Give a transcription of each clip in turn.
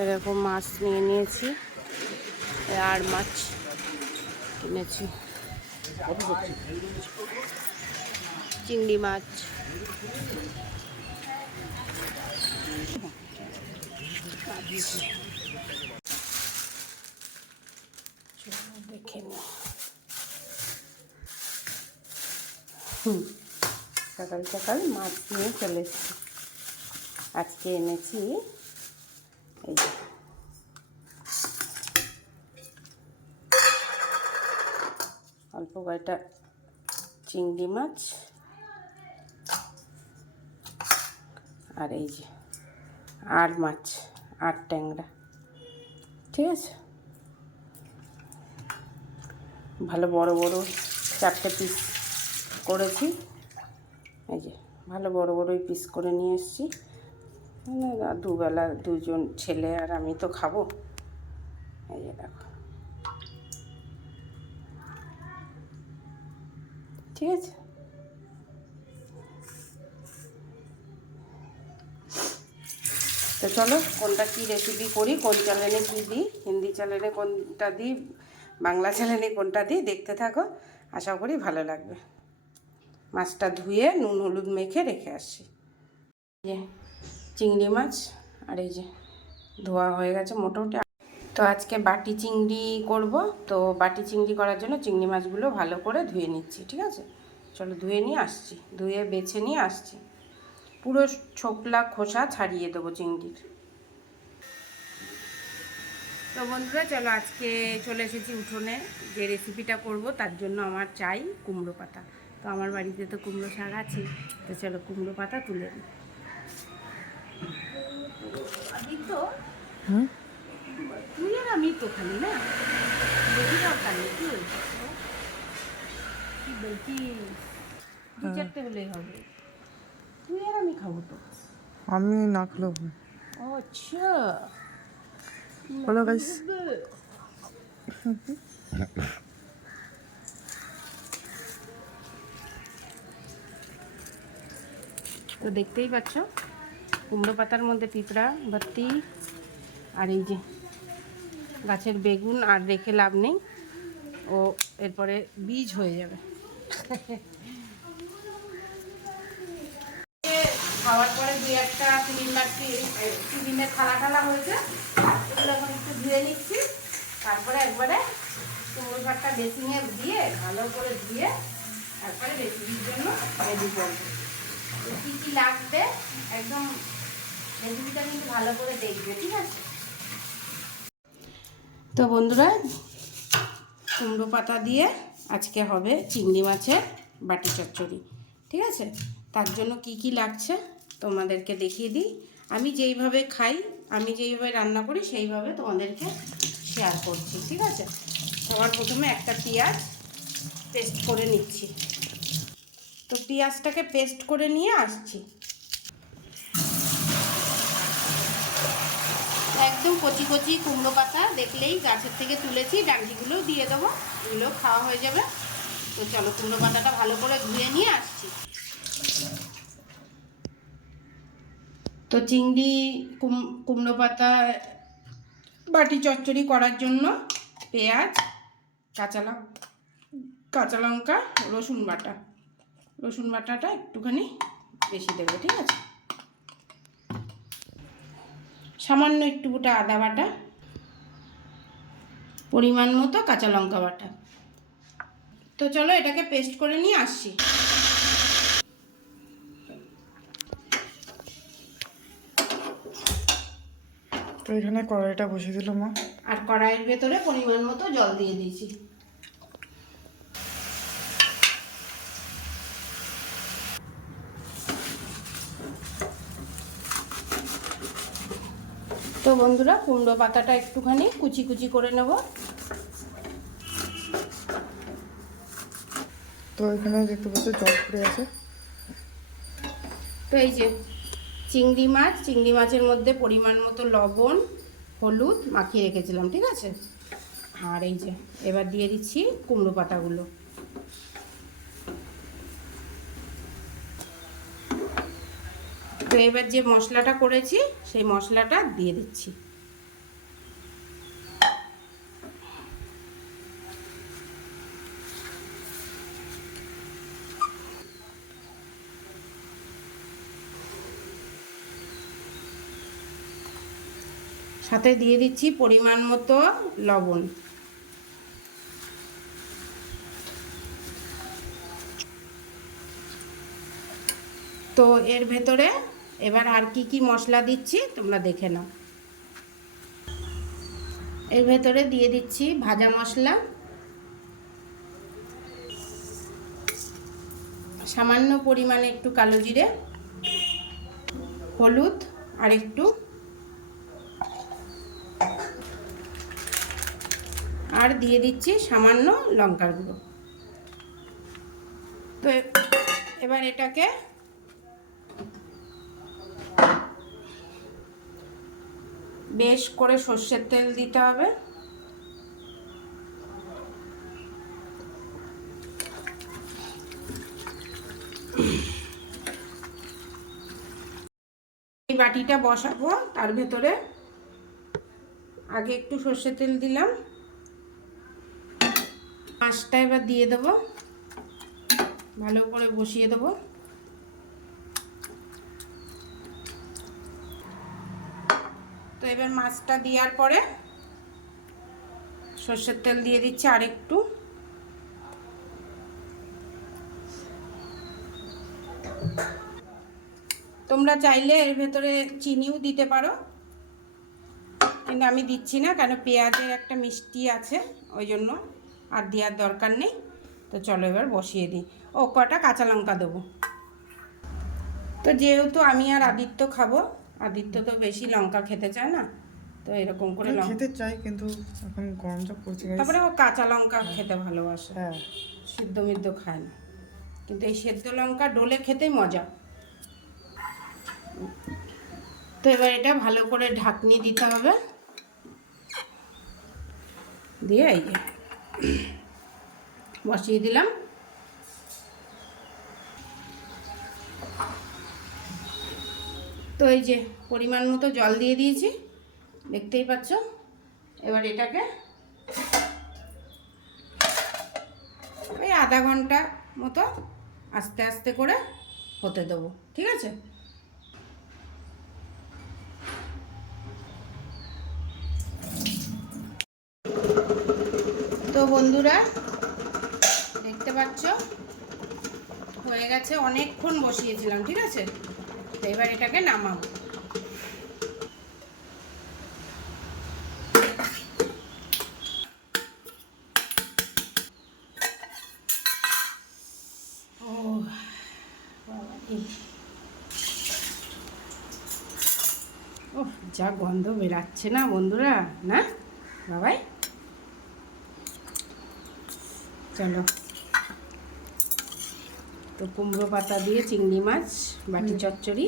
এরকম মাছ নিয়ে নিয়েছি। আর মাছ কিনেছি। চিংড়ি মাছ। দেখে হুম। সকাল সকাল মাছ নিয়ে চলে এসেছি। আজকে এনেছি এই অল্প কয়টা চিংড়ি মাছ আর এই যে আর মাছ, আর ট্যাংরা। ঠিক আছে? ভালো বড় বড় চারটে পিস করেছি। এই যে, ভালো বড় বড়ই পিস করে নিয়ে এসেছি। দুবেলা দুজন ছেলে আর আমি তো খাব। এই যে দেখো। ঠিক আছে? তো চলো, কোনটা কি রেসিপি করি, কোন চ্যানেলে কী দিই, হিন্দি চ্যানেলে কোনটা দিই, বাংলা চ্যানেলে কোনটা দিই, দেখতে থাকো। আশা করি ভালো লাগবে। মাছটা ধুয়ে নুন, হলুদ মেখে রেখে এই যে চিংড়ি মাছ, আর এই যে ধোয়া হয়ে গেছে মোটামুটি। তো আজকে বাটি চিংড়ি করব। তো বাটি চিংড়ি করার জন্য চিংড়ি মাছগুলো ভালো করে ধুয়ে নিচ্ছি, ঠিক আছে? চলো ধুয়ে নিয়ে আসছি, ধুয়ে বেছে নিয়ে আসছি। পুরো ছোকলা খোসা ছাড়িয়ে দেবো চিংড়ির। তো বন্ধুরা, চলো আজকে চলে এসেছি উঠোনে। যে রেসিপিটা করব, তার জন্য আমার চাই কুমড়ো পাতা। তো আমার বাড়িতে তো কুমড়ো শাক আছে তো চলো কুমড়ো পাতা তুলে নিই আমি তো তুই আর আমি তো খালি না? বেশি দরকার নেই কি কি বলছিস দু চারটে হলেই হবে। তুই আর আমি খাব তো। আমি না খেলেও আচ্ছা। বলো গাইস তো দেখতেই পাচ্ছ, কুমড়ো পাতার মধ্যে পিঁপড়া বাত্তি আর এই যে গাছের বেগুন, আর রেখে লাভ নেই। ও এরপরে বীজ হয়ে যাবে। খাওয়ার পরে দুই একটা টিফিন বাটি টিফিনের থালা টালা হয়েছে, এগুলো এখন একটু ধুয়ে নিচ্ছি। তারপরে একবারে কুমড়ো শাকটা বেসিংয়ে দিয়ে, ভালো করে ধুয়ে, তারপরে রেসিপির জন্য রেডি করব। তো কী কী লাগবে? একদম রেসিপিটা কিন্তু ভালো করে দেখবে, ঠিক আছে? তো বন্ধুরা, কুমড়ো পাতা দিয়ে আজকে হবে চিংড়ি মাছের বাটি চচ্চড়ি, ঠিক আছে? তার জন্য কি কি লাগছে তোমাদেরকে দেখিয়ে দিই। আমি যেইভাবে খাই, আমি যেইভাবে রান্না করি, সেইভাবে তোমাদেরকে শেয়ার করছি, ঠিক আছে? সবার প্রথমে একটা পেঁয়াজ পেস্ট করে নিচ্ছি। তো পেঁয়াজটাকে পেস্ট করে নিয়ে আসছি। একদম কচি কচি কুমড়ো পাতা দেখলেই গাছের থেকে তুলেছি ডান্ডিগুলো দিয়ে দেবো, এগুলো খাওয়া হয়ে যাবে। তো চলো কুমড়ো পাতাটা ভালো করে ধুয়ে নিয়ে আসছি। তো চিংড়ি, কুম, কুমড়ো পাতা, বাটি চচ্চড়ি করার জন্য পেঁয়াজ, কাঁচা লঙ্কা কাঁচা লঙ্কা, রসুন বাটা। রসুন বাটাটা একটুখানি বেশি দেবে ঠিক আছে? সামান্য একটু গোটা আদা বাটা পরিমাণ মতো কাঁচা লঙ্কা বাটা। তো চলো এটাকে পেস্ট করে নিয়ে আসছি। তো এখানে কড়াইটা বসিয়ে দিল মা। আর কড়াইয়ের ভেতরে পরিমাণ মতো জল দিয়ে দিয়েছি। বন্ধুরা কুমড়ো পাতাটা একটুখানি কুচি কুচি করে নেব। তো এখানে দেখতে পাচ্ছ জল পড়ে আছে। তো এই যে চিংড়ি মাছ চিংড়ি মাছের মধ্যে পরিমাণ মতো লবণ হলুদ মাখিয়ে রেখেছিলাম ঠিক আছে? আর এই যে এবার দিয়ে দিচ্ছি কুমড়ো পাতাগুলো। এবার যে মশলাটা করেছি, সেই মশলাটা দিয়ে দিচ্ছি। সাথে দিয়ে দিচ্ছি পরিমাণ মতো লবণ। তো এর ভেতরে এবার আর কি কি মশলা দিচ্ছি তোমরা দেখে নাও। এর ভেতরে দিয়ে দিচ্ছি ভাজা মশলা। সামান্য পরিমাণে একটু কালো জিরে, হলুদ আর একটু আর দিয়ে দিচ্ছি সামান্য লঙ্কার গুঁড়ো। তো এবার এটাকে বেশ করে সর্ষের তেল দিতে হবে। এই বাটিটা বসাবো, তার ভেতরে আগে একটু সর্ষের তেল দিলাম। মাছটা এবার দিয়ে দেবো। ভালো করে বসিয়ে দেবো। এবার মাছটা দেওয়ার পরে সর্ষের তেল দিয়ে দিচ্ছি আর একটু তোমরা চাইলে এর ভেতরে চিনিও দিতে পারো। কিন্তু আমি দিচ্ছি না, কেন পেঁয়াজের একটা মিষ্টি আছে, ওই জন্য আর দেওয়ার দরকার নেই। তো চলো এবার বসিয়ে দিই। ও, কটা কাঁচা লঙ্কা দেবো। তো যেহেতু আমি আর আদিত্য খাব আদিত্য তো বেশি লঙ্কা খেতে চায় না তো এরকম করে লঙ্কা খেতে চাই কিন্তু এখন গরম যা পড়ছে। তারপরে ও কাঁচা লঙ্কা খেতে ভালোবাসে। হ্যাঁ। সিদ্ধ মিদ্ধ খায় না। কিন্তু এই সেদ্ধ লঙ্কা ডোলে খেতেই মজা। তো এবার এটা ভালো করে ঢাকনি দিতে হবে। দিয়ে এই যে বসিয়ে দিলাম। তো এই যে পরিমাণ মতো জল দিয়ে দিয়েছি, দেখতেই পাচ্ছ। এবার এটাকে ওই আধা ঘণ্টা মতো আস্তে আস্তে করে হতে দেবো, ঠিক আছে? তো বন্ধুরা, দেখতে পাচ্ছ, হয়ে গেছে, অনেকক্ষণ বসিয়েছিলাম, ঠিক আছে? এবার এটাকে নামাবো। ও যা গন্ধ বেরাচ্ছে না বন্ধুরা না? বাবাই? চলো। তো কুমড়ো পাতা দিয়ে চিংড়ি মাছ বাটি চচ্চড়ি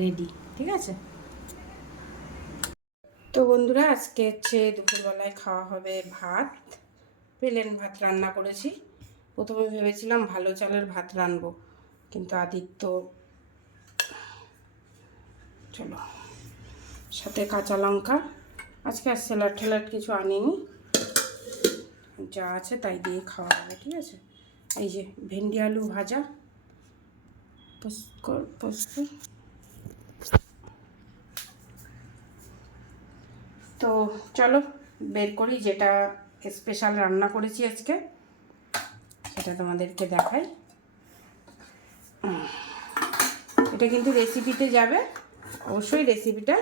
রেডি ঠিক আছে? তো বন্ধুরা আজকে হচ্ছে দুপুরবেলায় খাওয়া হবে ভাত প্লেন ভাত রান্না করেছি। প্রথমে ভেবেছিলাম ভালো চালের ভাত রানবো কিন্তু আদিত্য চলো সাথে কাঁচা লঙ্কা আজকে আর স্যালাড ঠেলাড কিছু আনিনি যা আছে তাই দিয়ে খাওয়া হবে ঠিক আছে? এই যে ভেন্ডি আলু ভাজা পোস্ত পোস্ত তো চলো, বের করি যেটা স্পেশাল রান্না করেছি আজকে, সেটা তোমাদেরকে দেখাই। এটা কিন্তু রেসিপিতে যাবে, অবশ্যই রেসিপিটা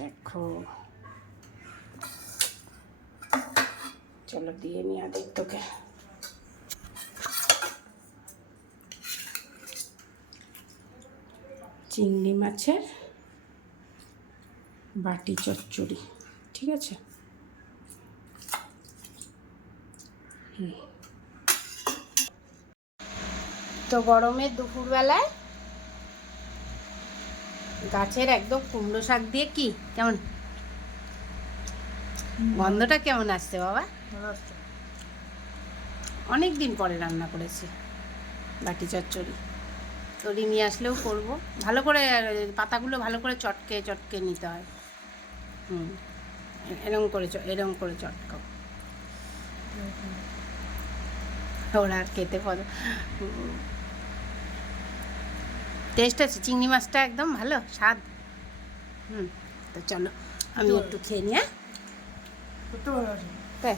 দেখো। চলো দিয়ে নি আদিত্যকে। চিংড়ি মাছের বাটি চচ্চড়ি ঠিক আছে। তো গরমের দুপুরবেলায় গাছের একদম কুমড়ো শাক দিয়ে কি? কেমন? গন্ধটা কেমন আসছে বাবা? অনেক দিন পরে রান্না করেছি বাটি চচ্চড়ি। তরি নিয়ে আসলেও করব। ভালো করে পাতাগুলো ভালো করে চটকে চটকে নিতে হয়। হুম এরম করে এরম করে চটকাও। ওরা আর খেতে পারো টেস্ট আছে? চিংড়ি মাছটা একদম ভালো? স্বাদ? হুম তো চলো আমি একটু খেয়ে নিই হ্যাঁ? তাই